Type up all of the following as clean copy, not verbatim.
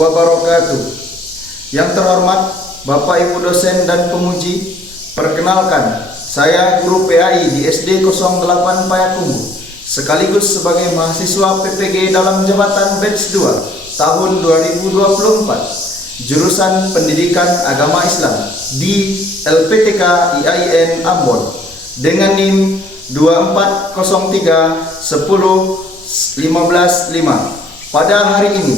wabarakatuh. Yang terhormat Bapak Ibu dosen dan pemuji, perkenalkan, saya guru PAI di SD 08 Payakumbuh, sekaligus sebagai mahasiswa PPG dalam jabatan batch 2 tahun 2024, jurusan Pendidikan Agama Islam di LPTK IAIN Ambon dengan NIM 24031015 pada hari ini,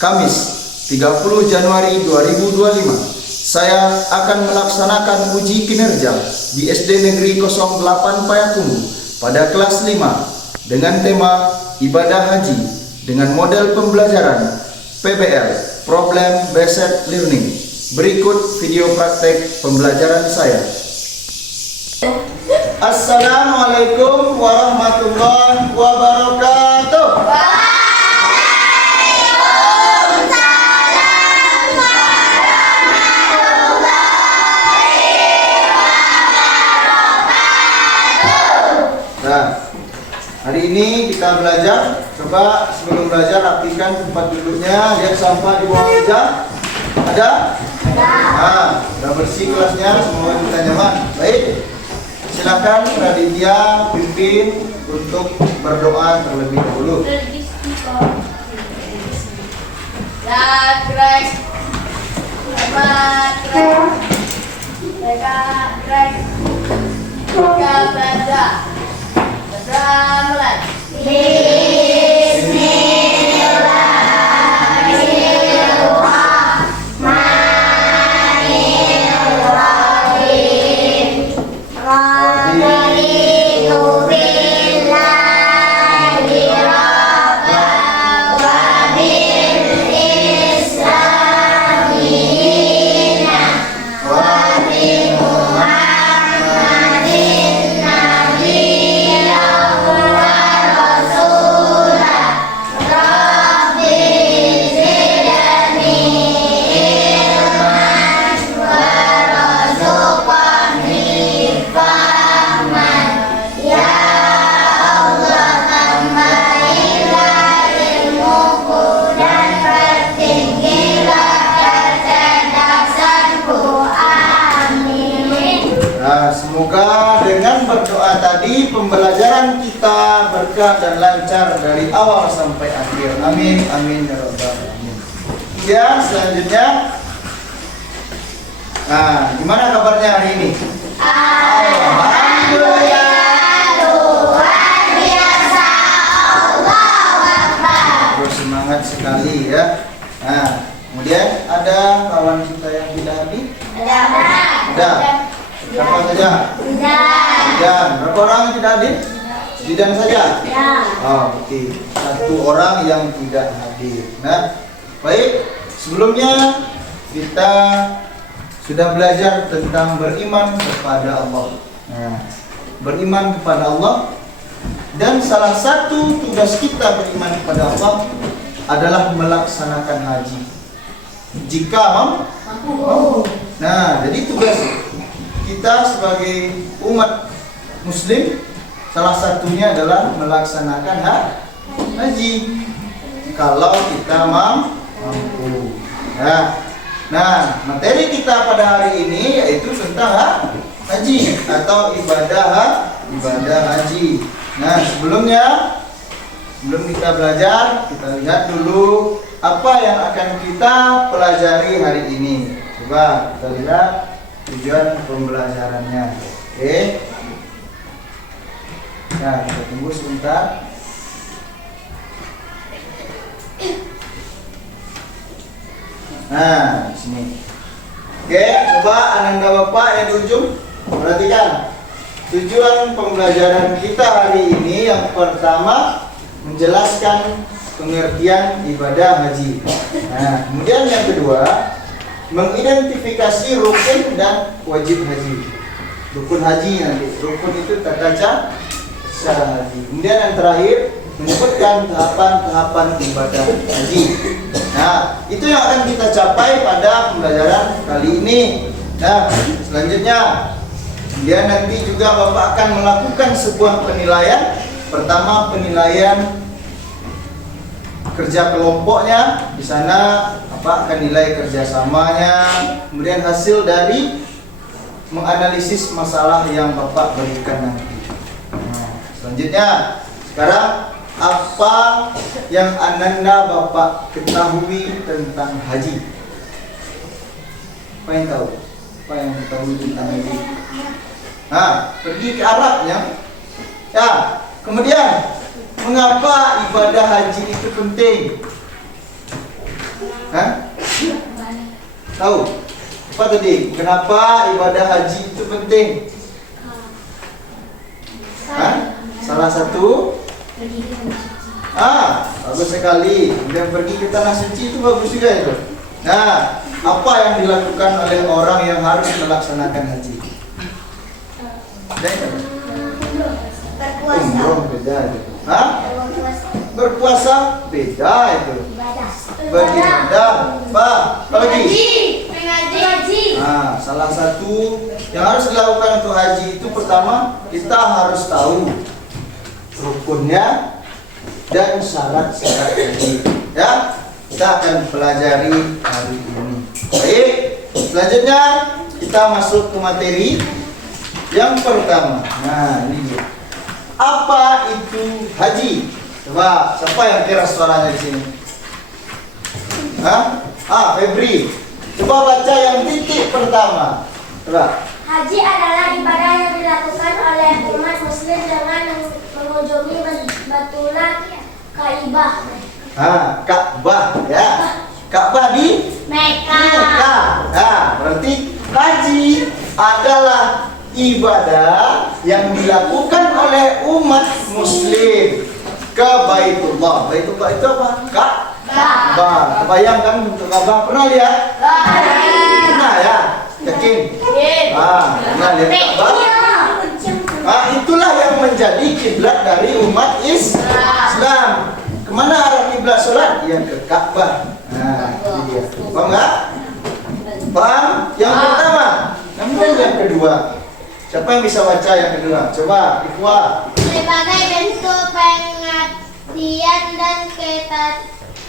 Kamis 30 Januari 2025. Saya akan melaksanakan uji kinerja di SD Negeri 08 Payakumbuh pada kelas 5 dengan tema ibadah haji dengan model pembelajaran PBL, Problem Based Learning. Berikut video praktek pembelajaran saya. Assalamualaikum warahmatullahi wabarakatuh. Nah, hari ini kita belajar. Coba sebelum belajar rapikan tempat duduknya. Lihat sampah di bawah meja. Ada? Nah, sudah bersih kelasnya, semua kita nyaman. Baik, silakan Raditya pimpin untuk berdoa terlebih dahulu. Semoga dengan berdoa tadi pembelajaran kita berkah dan lancar dari awal sampai akhir. Amin, amin ya rabbal alamin. Ya, selanjutnya. Nah, gimana kabarnya hari ini? Alhamdulillah, luar biasa, Allahu Akbar. Terus semangat sekali ya. Nah, kemudian ada kawan kita yang tidak hadir? Ada. Siapa saja? Zidan. Berapa orang yang tidak hadir? Zidan saja? Ya. Oh, oke. Satu orang yang tidak hadir. Nah, baik. Sebelumnya kita sudah belajar tentang beriman kepada Allah. Nah, beriman kepada Allah, dan salah satu tugas kita beriman kepada Allah adalah melaksanakan haji. Jika mampu. Nah, jadi tugas kita sebagai umat muslim salah satunya adalah melaksanakan haji kalau kita mampu. Nah, materi kita pada hari ini yaitu tentang haji atau ibadah haji. Nah, sebelum kita belajar, kita lihat dulu apa yang akan kita pelajari hari ini. Coba kita lihat tujuan pembelajarannya. Oke. Nah, kita tunggu sebentar. Nah, di sini. Oke, coba Ananda Bapak yang di ujung perhatikan. Tujuan pembelajaran kita hari ini yang pertama menjelaskan pengertian ibadah haji. Nah, kemudian yang kedua mengidentifikasi rukun dan wajib haji. Rukun haji nanti. Rukun itu tata cara haji. Kemudian yang terakhir menyebutkan tahapan-tahapan ibadah haji. Nah, itu yang akan kita capai pada pembelajaran kali ini. Nah, selanjutnya kemudian nanti juga Bapak akan melakukan sebuah penilaian. Pertama, penilaian kerja kelompoknya di sana, apa akan nilai kerjasamanya, kemudian hasil dari menganalisis masalah yang Bapak berikan nanti. Nah, selanjutnya, sekarang apa yang Ananda Bapak ketahui tentang haji? Apa yang tahu? Apa yang ketahui tentang haji? Nah, pergi ke Arabnya. Ya, kemudian mengapa ibadah haji itu penting? Hah? Tahu? Apa tadi? Kenapa ibadah haji itu penting? Hah? Salah satu? Bagus sekali. Kemudian pergi ke tanah suci itu bagus juga itu. Nah, apa yang dilakukan oleh orang yang harus melaksanakan haji? Umroh beda itu. Hah? Berpuasa beda itu. Beribadah. Apa lagi? Nah, salah satu yang harus dilakukan untuk haji itu pertama kita harus tahu rukunnya dan syarat-syarat haji. Ya, kita akan pelajari hari ini. Baik, selanjutnya kita masuk ke materi yang pertama. Nah, ini dia. Apa itu haji? Coba, siapa yang kira suaranya di sini? Hah? Febri. Coba baca yang titik pertama. Coba. Haji adalah ibadah yang dilakukan oleh umat muslim dengan mengunjungi Baitullah Ka'bah. Ka'bah ya. Ka'bah di Mekah. Nah, berarti haji adalah ibadah yang dilakukan oleh umat muslim ke Baitullah. Baitullah itu apa? Ka'bah. Kebayangkan untuk Ka'bah? Pernah lihat? Pernah ya? Yakin? Pernah lihat Ka'bah? Itulah yang menjadi kiblat dari umat Islam. Kemana arah kiblat sholat? Yang ke Ka'bah. Nah, ini dia. Paham nggak? Paham? Yang pertama. Namun yang kedua. Siapa yang bisa baca yang kedua? Coba, Ikhwa. Sebagai bentuk pengabdian dan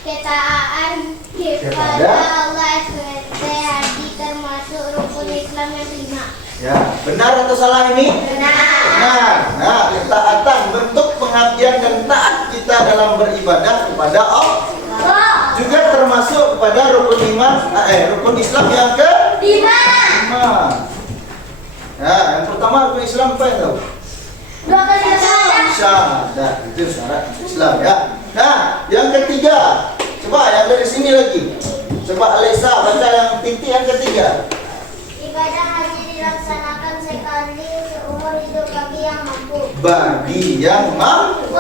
ketaatan kepada Allah SWT, haji termasuk rukun Islam yang 5. Ya, benar atau salah ini? Benar. Nah, ketaatan bentuk pengabdian dan taat kita dalam beribadah kepada Allah. Juga termasuk kepada rukun Islam yang ke-5. Ya, yang pertama rukun Islam apa yang tahu? 2 kali Syahadat, itu syarat Islam ya. Nah, yang ketiga, coba yang dari sini lagi. Coba Alisa baca yang titik yang ketiga. Ibadah haji dilaksanakan sekali seumur hidup bagi yang mampu. Bagi yang mampu.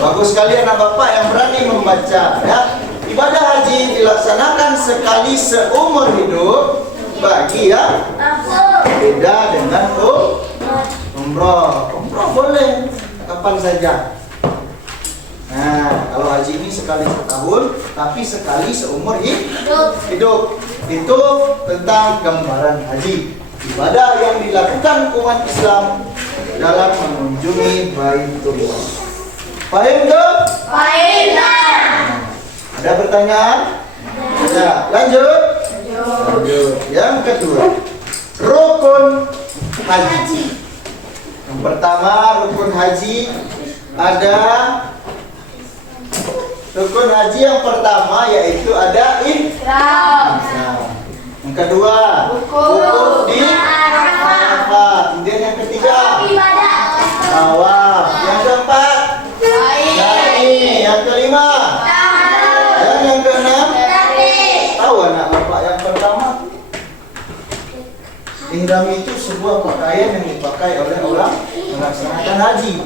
Bagus sekali anak bapak yang berani membaca ya. Ibadah haji dilaksanakan sekali seumur hidup bagi yang Mampu. beda dengan umroh. Umroh boleh kapan saja. Nah, kalau haji ini sekali setahun, tapi sekali seumur hidup. Itu tentang gambaran haji. Ibadah yang dilakukan umat Islam dalam mengunjungi Baitullah. Paham tuh? Ada pertanyaan? Ada. Lanjut. Yang kedua, rukun haji. Yang pertama, rukun haji ada. Rukun haji yang pertama yaitu ada ihram. Yang kedua, wukuf di Arafah. Kemudian yang ketiga, tawaf. Yang keempat, sa'i. Yang kelima, dan yang keenam, tahu anak bapak yang pertama? Ihram itu sebuah pakaian yang dipakai oleh orang melaksanakan haji.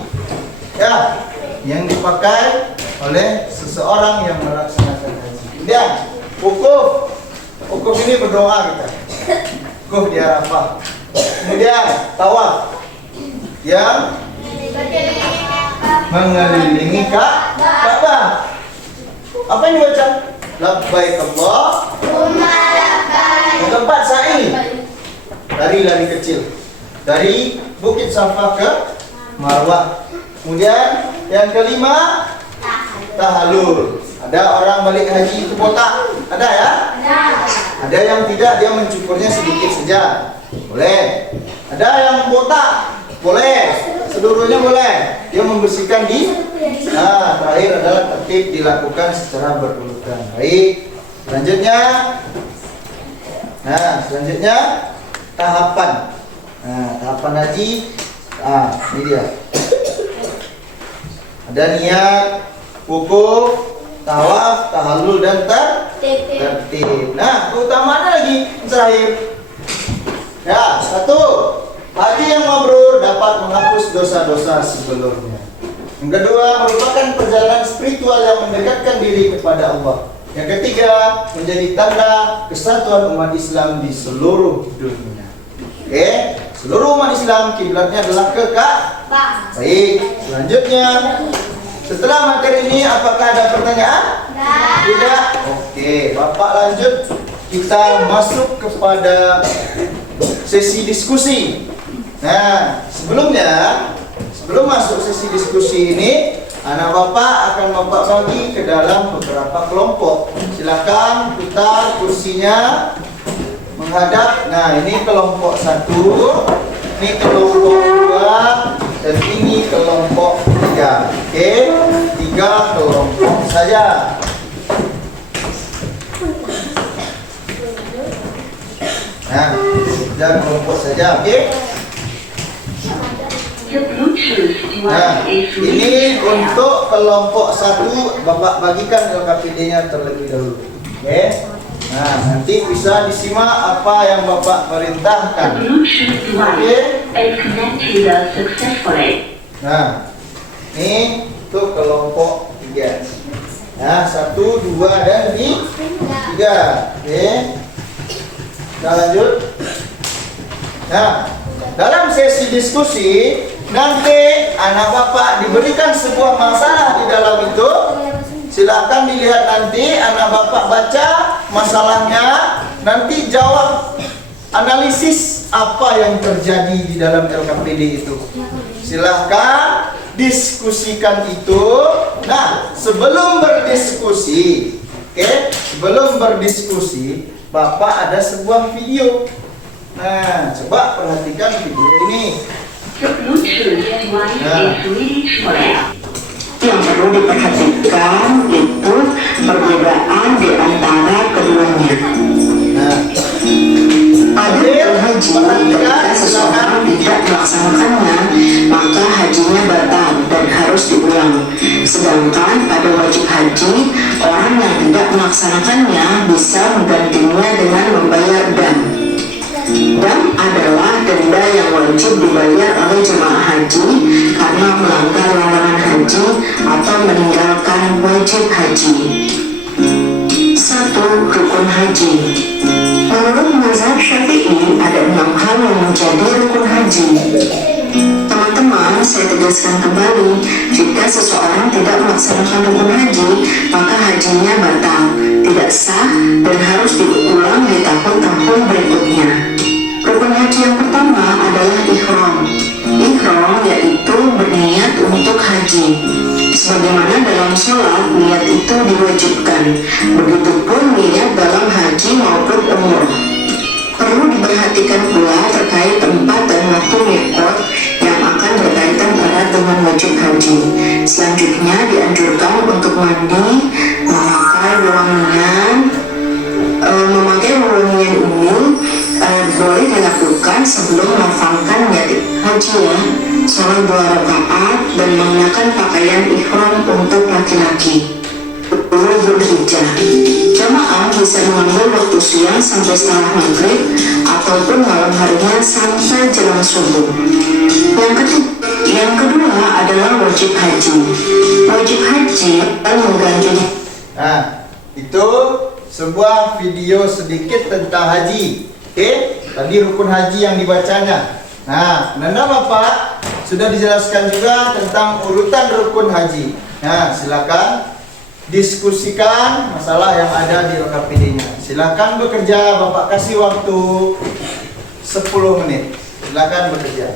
Ya, yang dipakai oleh seseorang yang melaksanakan haji. Kemudian wukuf. Wukuf ini berdoa kita. Wukuf di Arafah. Kemudian tawaf yang mengelilingi Ka'bah. Apa yang dibaca? Labbaik Allahumma labbaik. Yang keempat sa'i. Lari kecil dari Bukit Safa ke Marwah. Kemudian yang kelima tahallul. Ada orang balik haji itu botak? Ada ya? Ada. Ada yang tidak, dia mencukurnya sedikit saja. Boleh. Ada yang botak? Boleh. Seluruhnya boleh. Dia membersihkan di. Nah, terakhir adalah tertib dilakukan secara berurutan. Baik. Selanjutnya. Nah, selanjutnya tahapan. Nah, tahapan haji. Ini dia. Ada niat, wukuf, tawaf, tahallul dan tertib. Nah, keutamaannya lagi yang terakhir. Ya, 1. Haji yang mabrur dapat menghapus dosa-dosa sebelumnya. Yang kedua, merupakan perjalanan spiritual yang mendekatkan diri kepada Allah. Yang ketiga, menjadi tanda kesatuan umat Islam di seluruh dunia. Oke, seluruh umat Islam kiblatnya adalah ke Ka'bah. Baik, selanjutnya setelah materi ini apakah ada pertanyaan? Tidak. Oke, Bapak lanjut. Kita masuk kepada sesi diskusi. Nah, sebelum masuk sesi diskusi ini, anak Bapak akan Bapak bagi ke dalam beberapa kelompok. Silakan putar kursinya menghadap. Nah, ini kelompok 1, ini kelompok 2, dan ini kelompok 3. Oke, 3 kelompok saja. Nah, 3 kelompok saja. Oke. Nah, ini untuk kelompok 1 Bapak bagikan LKPD-nya terlebih dahulu. Oke. Nah, nanti bisa disimak apa yang Bapak perintahkan. Oke. Nah, ini untuk kelompok 3. Nah, 1, 2, dan 3. Oke. Kita lanjut. Nah, dalam sesi diskusi nanti anak Bapak diberikan sebuah masalah di dalam itu. Silakan dilihat nanti, anak Bapak baca masalahnya, nanti jawab analisis apa yang terjadi di dalam LKPD itu. Silahkan diskusikan itu. Nah, sebelum berdiskusi, sebelum berdiskusi, Bapak ada sebuah video. Nah, coba perhatikan video ini. Yang perlu diperhatikan itu perbedaan di antara keduanya. Pada haji, ketika seseorang tidak melaksanakannya, maka hajinya batal dan harus diulang. Sedangkan pada wajib haji, orang yang tidak melaksanakannya bisa menggantinya dengan membayar dam. Dam adalah denda yang wajib dibayar oleh jemaah haji karena melanggar larangan haji atau meninggalkan wajib haji. 1. Rukun haji. Menurut mazhab Syafi'i ada 6 hal yang menjadi rukun haji. Teman-teman, saya tegaskan kembali, jika seseorang tidak melaksanakan rukun haji, maka hajinya batal, tidak sah, dan harus diulang di tahun-tahun berikutnya. Rukun haji yang pertama adalah ihram. Ihram yaitu berniat untuk haji. Sebagaimana dalam sholat, niat itu diwajibkan. Begitupun niat dalam haji maupun umrah. Perlu diperhatikan pula terkait tempat dan waktu miqat yang akan berkaitan erat dengan wajib haji. Selanjutnya dianjurkan untuk mandi, memakai wewangian ini boleh dilakukan sebelum melafalkan niat haji ya. Sholat 2 rakaat dan mengenakan pakaian ihram untuk laki-laki. Zulhijjah. Jamaah bisa mengambil waktu siang sampai setelah maghrib ataupun malam harinya sampai jelang subuh. Yang kedua adalah wajib haji. Wajib haji akan mengganti. Nah, itu sebuah video sedikit tentang haji. Tadi rukun haji yang dibacanya. Nah, Nanda Bapak sudah dijelaskan juga tentang urutan rukun haji. Nah, silakan diskusikan masalah yang ada di LKPD-nya. Silakan bekerja, Bapak kasih waktu 10 menit. Silakan bekerja.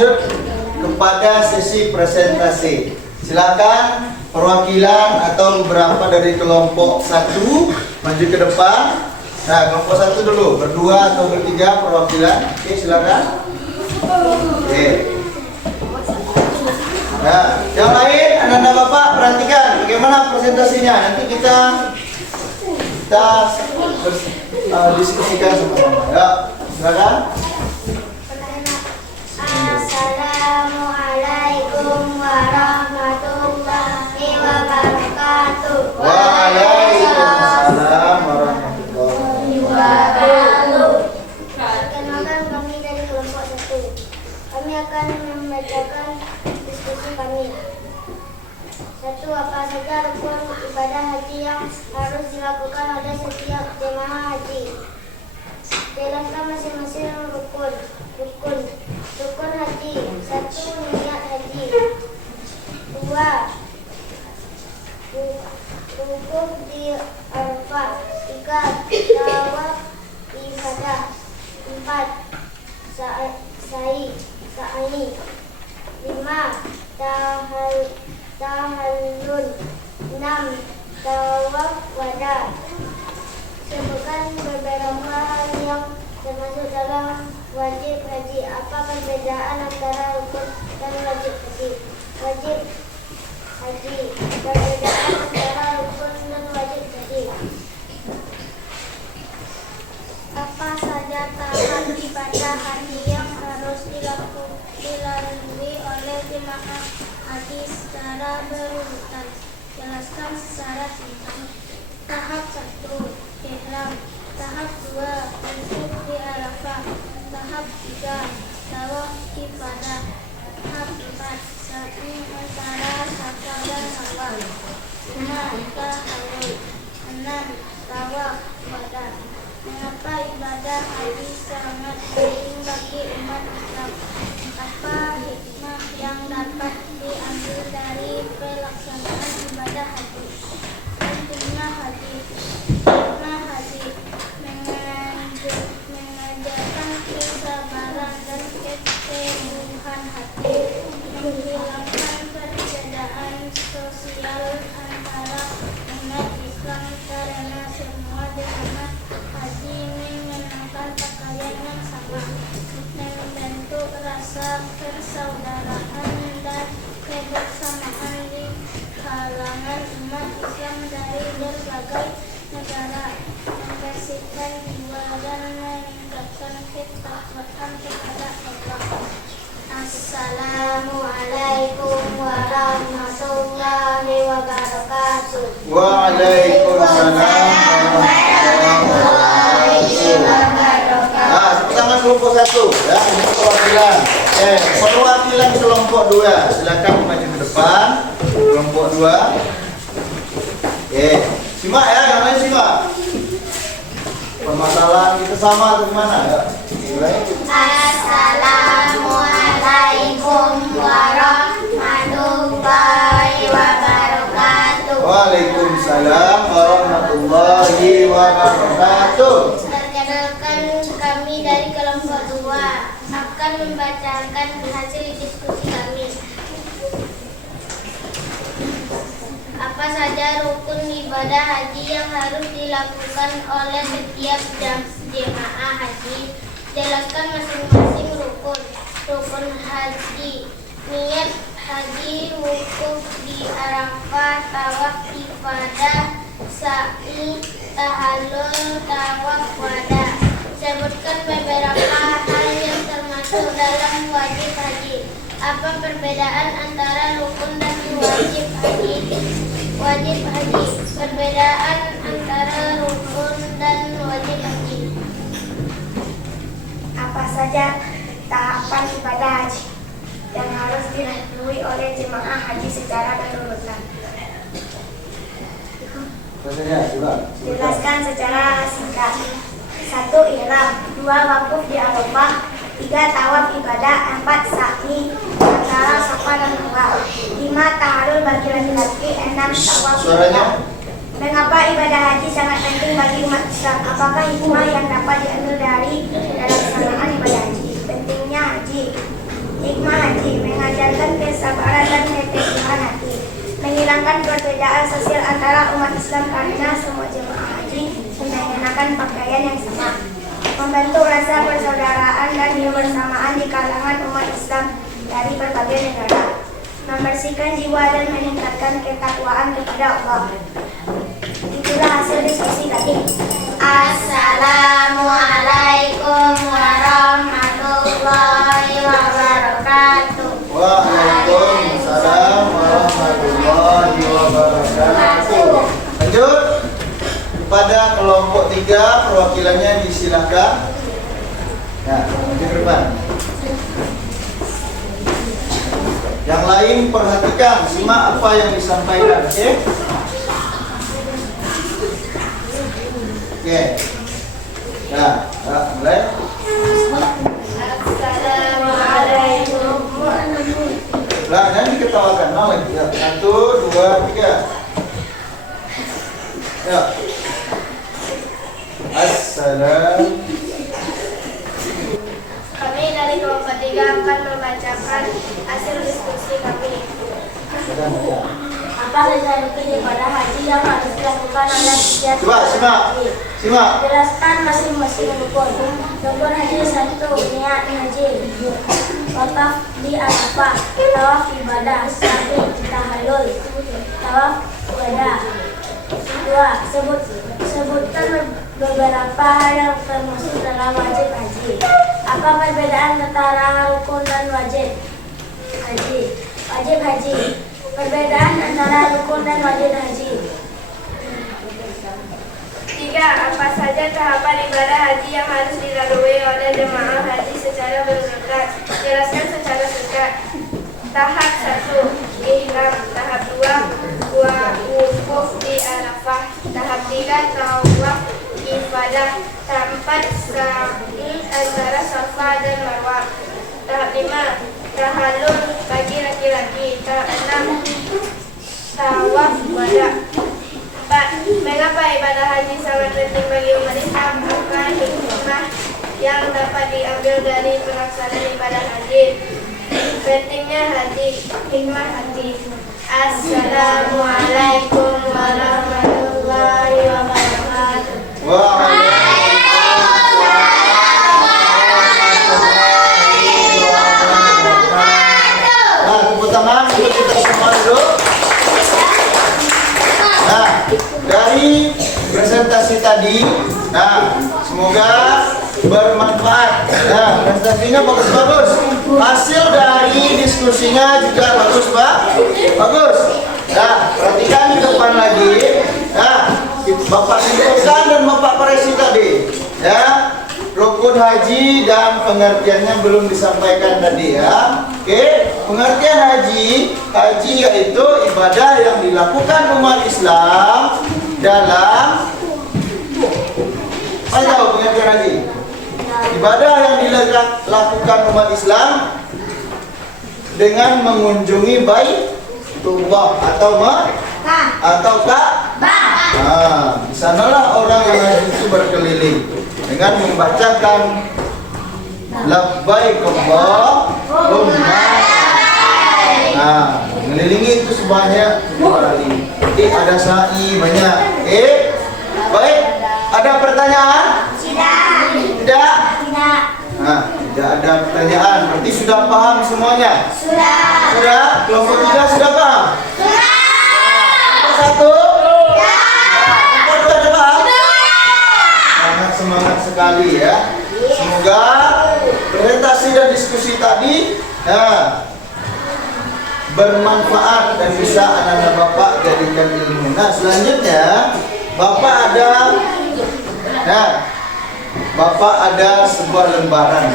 lanjut kepada sesi presentasi. Silakan perwakilan atau beberapa dari kelompok 1 maju ke depan. Nah, kelompok 1 dulu, berdua atau bertiga perwakilan. Oke, silakan. Oke. Nah, yang lain, anak-anak Bapak perhatikan bagaimana presentasinya. Nanti kita diskusikan sama-sama. Ya, silakan. Assalamualaikum warahmatullahi wabarakatuh. Waalaikumsalam warahmatullahi wabarakatuh. Perkenalkan, kami dari kelompok 1. Kami akan membacakan diskusi kami. 1. Apa saja rukun ibadah haji yang harus dilakukan oleh setiap jemaah haji? Jelaskan masing-masing rukun. Rukun haji. 1. Niat haji. 2. Wukuf di Arafah. 3. Tawaf ibadah. 4. Sa'i. 5. Tahallul. 6. Tawaf wada. Sebutkan beberapa hal yang termasuk dalam wajib haji. Apa perbedaan antara rukun dan wajib haji? Wajib haji. Perbedaan antara rukun dan wajib haji. Apa saja tahap ibadah haji yang harus dilalui oleh jemaah haji secara berurutan? Jelaskan secara singkat. Tahap 1. Ihram. Tahap 2. Wukuf di Arafah. Tahap 3. Tawaf ibadah. Tahap 4. Sa'i antara Safa dan Marwa. 5. Tahallul. 6. Tawaf wada. Mengapa ibadah haji sangat penting bagi umat Islam? Apa hikmah yang dapat diambil dari pelaksanaan ibadah haji? Pentingnya haji. Hikmah haji mengajarkan kesabaran dan keteguhan hati, menghilangkan perbedaan sosial antara umat Islam karena semua jemaah haji mengenakan pakaian yang sama, membentuk rasa persaudaraan dan kebersamaan di kalangan umat Islam dari berbagai negara, membersihkan jiwa dan meningkatkan ketakwaan kepada Allah. Assalamualaikum warahmatullahi wabarakatuh. Waalaikumsalam warahmatullahi wabarakatuh. Nah, tepuk tangan kelompok 1 ya, ini perwakilan. Perwakilan kelompok 2, silakan maju ke depan. Kelompok 2. Simak ya, yang lain simak. Permasalahan kita sama atau gimana? Ya. Assalamualaikum warahmatullahi wabarakatuh. Waalaikumsalam warahmatullahi wabarakatuh. Perkenalkan, kami dari kelompok 2 akan membacakan hasil diskusi kami. Apa saja rukun ibadah haji yang harus dilakukan oleh setiap jemaah haji? Jelaskan masing-masing rukun. Rukun haji. Niat haji, wukuf di Arafah, tawaf ibadah, sa'i, tahallul, tawaf wada. Sebutkan beberapa hal yang termasuk dalam wajib haji. Apa perbedaan antara rukun dan wajib haji? Wajib haji. Perbedaan antara rukun dan wajib haji. Apa saja tahapan ibadah haji yang harus dilalui oleh jemaah haji secara berurutan? Jelaskan secara singkat. 1. Ihram. 2. Wakuf di Arafah. 3. Tawaf ibadah. 4. Sa'i antara Safa dan Marwa. 5. Tahallul bagi laki-laki. 6. Tawaf ibadah. Mengapa ibadah haji sangat penting bagi umat Islam? Apakah hikmah yang dapat diambil dari pelaksanaan ibadah haji? Pentingnya haji. Hikmah haji mengajarkan kesabaran dan keteguhan hati, menghilangkan perbedaan sosial antara umat Islam karena semua jemaah haji mengenakan pakaian yang sama, membentuk rasa persaudaraan dan kebersamaan di kalangan umat Islam dari berbagai negara, membersihkan jiwa dan meningkatkan ketakwaan kepada Allah. Itulah hasil diskusi tadi. Assalamualaikum warahmatullahi wabarakatuh. Waalaikumsalam warahmatullahi wabarakatuh. Lanjut pada kelompok 3, perwakilannya disilakan. Nah, di depan. Yang lain perhatikan, simak apa yang disampaikan, oke? Oke. Nah, mulai. Assalamualaikum. Lah, jangan diketawakan. Mau ya. 1, 2, 3. Ya. Assalam. Kami dari kelompok 3 akan membacakan hasil diskusi kami. Apa saja rukun ibadah haji yang harus dilakukan oleh setiap Coba, simak. Simak. Jelaskan masing-masing rukun. Rukun haji 1, niat haji. Wakaf di Arafah, tawaf ibadah, sa'i, tahallul, tawaf wada. 2. Sebutkan beberapa hal yang termasuk dalam wajib haji. Apa perbedaan antara rukun dan wajib haji? Wajib haji. Perbedaan antara rukun dan wajib haji. 3. Apa saja tahapan ibadah haji yang harus dilalui oleh jemaah haji secara berurutan? Jelaskan secara singkat. Tahap 1, ihram. Tahap 2, wukuf di Arafah. Tahap 3, tawaf ibadah. Tahap 4, sa'i antara Safa dan Marwah. Tahap 5, tahallul bagi laki-laki. Tahap 6, tawaf wada. 4. Mengapa ibadah haji sangat penting bagi umat Islam? Apa hikmah yang dapat diambil dari pelaksanaan ibadah haji? Pentingnya haji, hikmah haji. Assalamualaikum warahmatullahi wabarakatuh. Nah, tepuk tangan untuk kita semua dulu. Nah, dari presentasi tadi, nah, semoga bermanfaat. Nah, presentasinya bagus-bagus. Hasil dari diskusinya juga bagus, Pak. Bagus. Nah, perhatikan di depan lagi. Nah, Bapak simpulkan dan Bapak Presi tadi. Ya, rukun haji dan pengertiannya belum disampaikan tadi ya. Oke, pengertian haji yaitu ibadah yang dilakukan umat Islam dalam apa tahu pengertian haji? Ibadah yang dilakukan umat Islam dengan mengunjungi Baitullah atau Ka'bah. Nah, di sanalah orang yang haji itu berkeliling dengan membacakan labbaik Allahumma. Nah, mengelilingi itu sebanyak 2 kali. Jadi ada sa'i banyak. Baik. Ada pertanyaan? Tidak. Nah, tidak ada pertanyaan. Berarti sudah paham semuanya? Sudah. Kelompok 3 sudah paham? Kelompok 1? Kelompok 2 sudah paham? Sangat semangat sekali ya. Semoga presentasi dan diskusi tadi bermanfaat dan bisa anak-anak Bapak jadikan ilmu. Nah, selanjutnya Bapak ada sebuah lembaran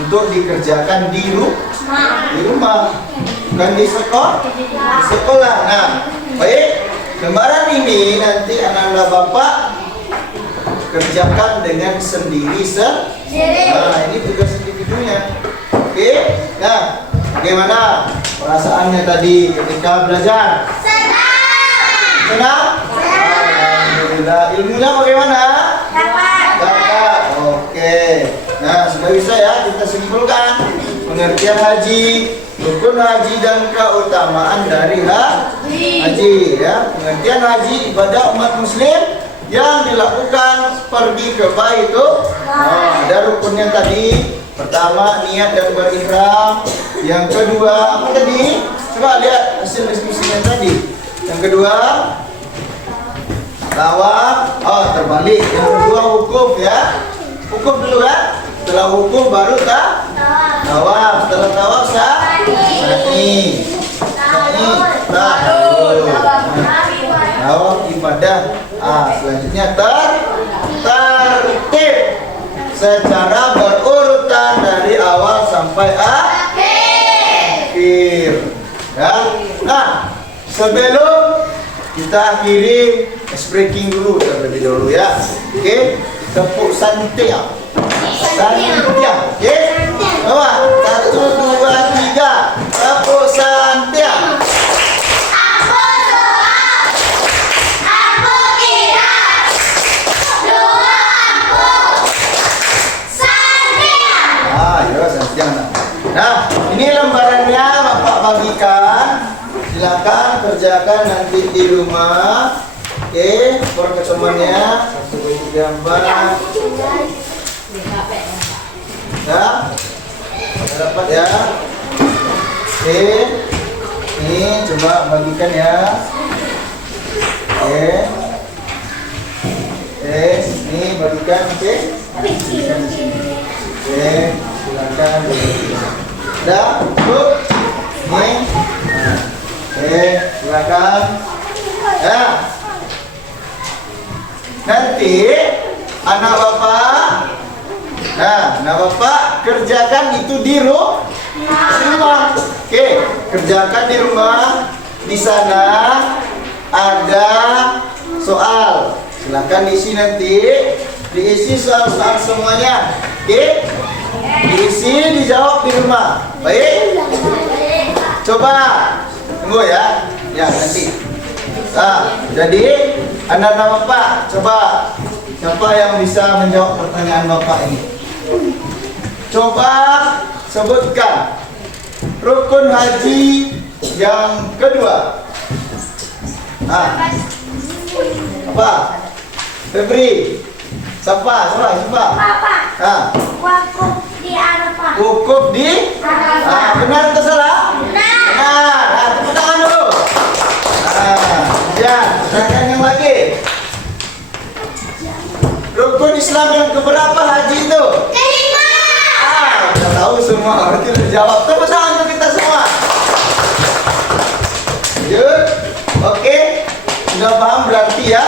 untuk dikerjakan di rumah, bukan di sekolah. Nah, baik, lembaran ini nanti anak-anak Bapak kerjakan dengan sendiri. Nah, ini tugas individunya. Oke, nah, bagaimana perasaannya tadi ketika belajar? Senang? Alhamdulillah. Ilmunya bagaimana? Dapat. Oke. Nah, sudah bisa ya kita simpulkan. pengertian haji, rukun haji dan keutamaan dari haji ya. Pengertian haji ibadah umat muslim yang dilakukan pergi ke Baitul. Ada rukunnya tadi. Pertama niat dan berihram. Yang kedua apa tadi? Coba lihat hasil diskusinya tadi. Yang kedua tawaf. Oh terbalik. Yang kedua wukuf ya. Wukuf dulu kan. Setelah wukuf baru tawaf. Setelah tawaf sa'i. Tawaf ibadah. Selanjutnya tertib secara berurutan dari awal sampai akhir. Ya. Nah, sebelum kita akhiri breaking dulu terlebih dahulu ya. Oke, tepuk santiang. Santiang. Oke. Coba 1 2 3 tepuk santiang. Nah, ini lembarannya Bapak bagikan. Silakan kerjakan nanti di rumah. Oke, perketemuannya satu baju gambar. Ya, dapat ya. Oke, ini coba bagikan ya. Oke, ini bagikan. Oke, silakan. Dah, cukup. Nih. Silakan. Ya. Nanti anak bapak kerjakan itu di rumah. Oke, kerjakan di rumah. Di sana ada soal. Silakan diisi nanti. Diisi soal-soal semuanya. Oke. Diisi, dijawab di rumah. Baik. Coba tunggu ya. Ya nanti. Jadi anak-anak bapak, coba siapa yang bisa menjawab pertanyaan bapak ini? Coba sebutkan rukun haji yang kedua. Apa? Febri. Siapa? Bapak. Wukuf di Arafah. Wukuf di Arafah. Benar atau salah? Benar. Tepuk tangan dulu. Ya, silakan yang lagi. Rukun Islam yang keberapa haji itu? Kelima. Udah tahu semua. Berarti udah jawab. Tepuk tangan untuk kita semua. Yuk. Oke. Sudah paham berarti ya?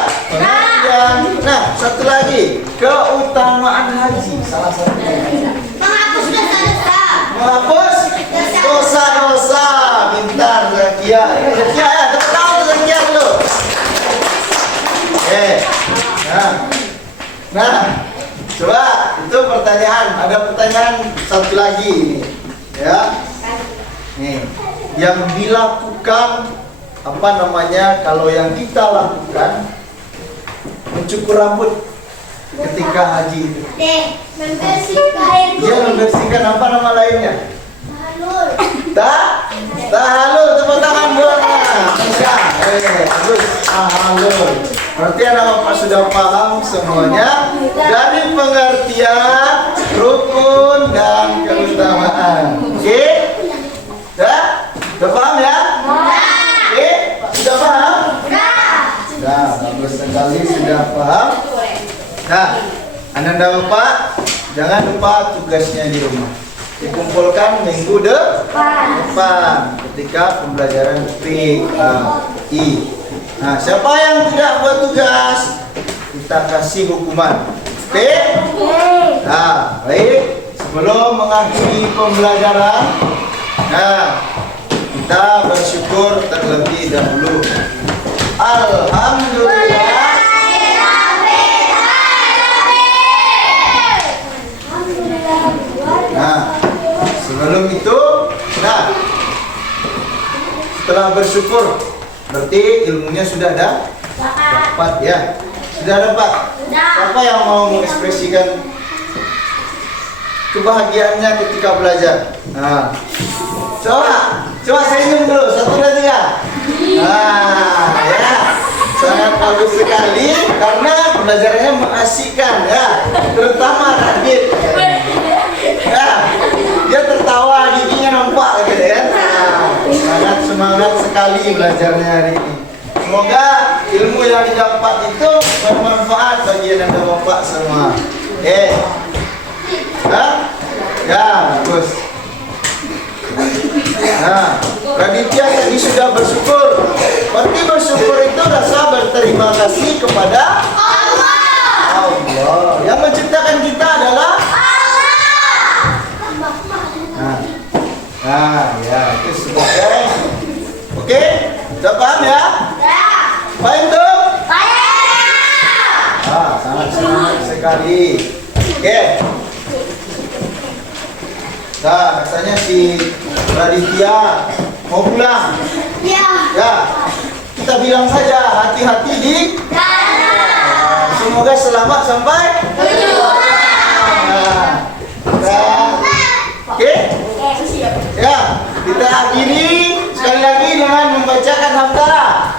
Nah, satu lagi. Keutamaan haji. Salah satunya. Menghapus dosa-dosa. Menghapus dosa-dosa. Pintar Zakia. Zakia ya, tepuk tangan untuk Zakia dulu. Oke. Nah, coba itu pertanyaan. Ada pertanyaan satu lagi ini, ya. Nih, yang dilakukan apa namanya? Kalau yang kita lakukan mencukur rambut ketika haji itu. Membersihkan. Iya, membersihkan. Apa nama lainnya? Tahalul. Tahalul. Tepuk tangan buatnya. Bagus. Tahalul. Berarti anak bapak sudah paham semuanya dari pengertian rukun dan keutamaan. Oke? Sudah paham ya? Oke? Sudah paham? Sudah, bagus sekali sudah paham. Nah, anak bapak jangan lupa tugasnya di rumah. Dikumpulkan minggu depan ketika pembelajaran PI. Nah, siapa yang tidak buat tugas, kita kasih hukuman. Oke? Nah, baik. Sebelum mengakhiri pembelajaran, nah, kita bersyukur terlebih dahulu. Alhamdulillah. Nah, sebelum itu, nah, setelah bersyukur, berarti ilmunya sudah dapat ya. Sudah dapat. Siapa yang mau mengekspresikan kebahagiaannya ketika belajar. Nah, coba senyum dulu, 1, 2, 3. Nah, ya, sangat bagus sekali karena belajarnya mengasihkan ya, terutama Radit. Ya, dia tertawa, giginya nampak gitu ya. Nah, sangat semangat sekali belajarnya hari ini. Semoga ilmu yang didapat itu bermanfaat bagi anak bapak semua. Ya, bagus. Nah, Raditya tadi sudah bersyukur. Berarti bersyukur itu rasa berterima kasih kepada Allah. Yang menciptakan kita adalah ya, itu sudah ya. Oke, sudah paham ya? Paham tuh? Sangat semangat sekali. Oke. Nah, rasanya si Raditya mau pulang. Ya, kita bilang saja hati-hati di jalan. Semoga selamat sampai tujuan. Oke? Ya, kita akhiri sekali lagi dengan membacakan hamdalah.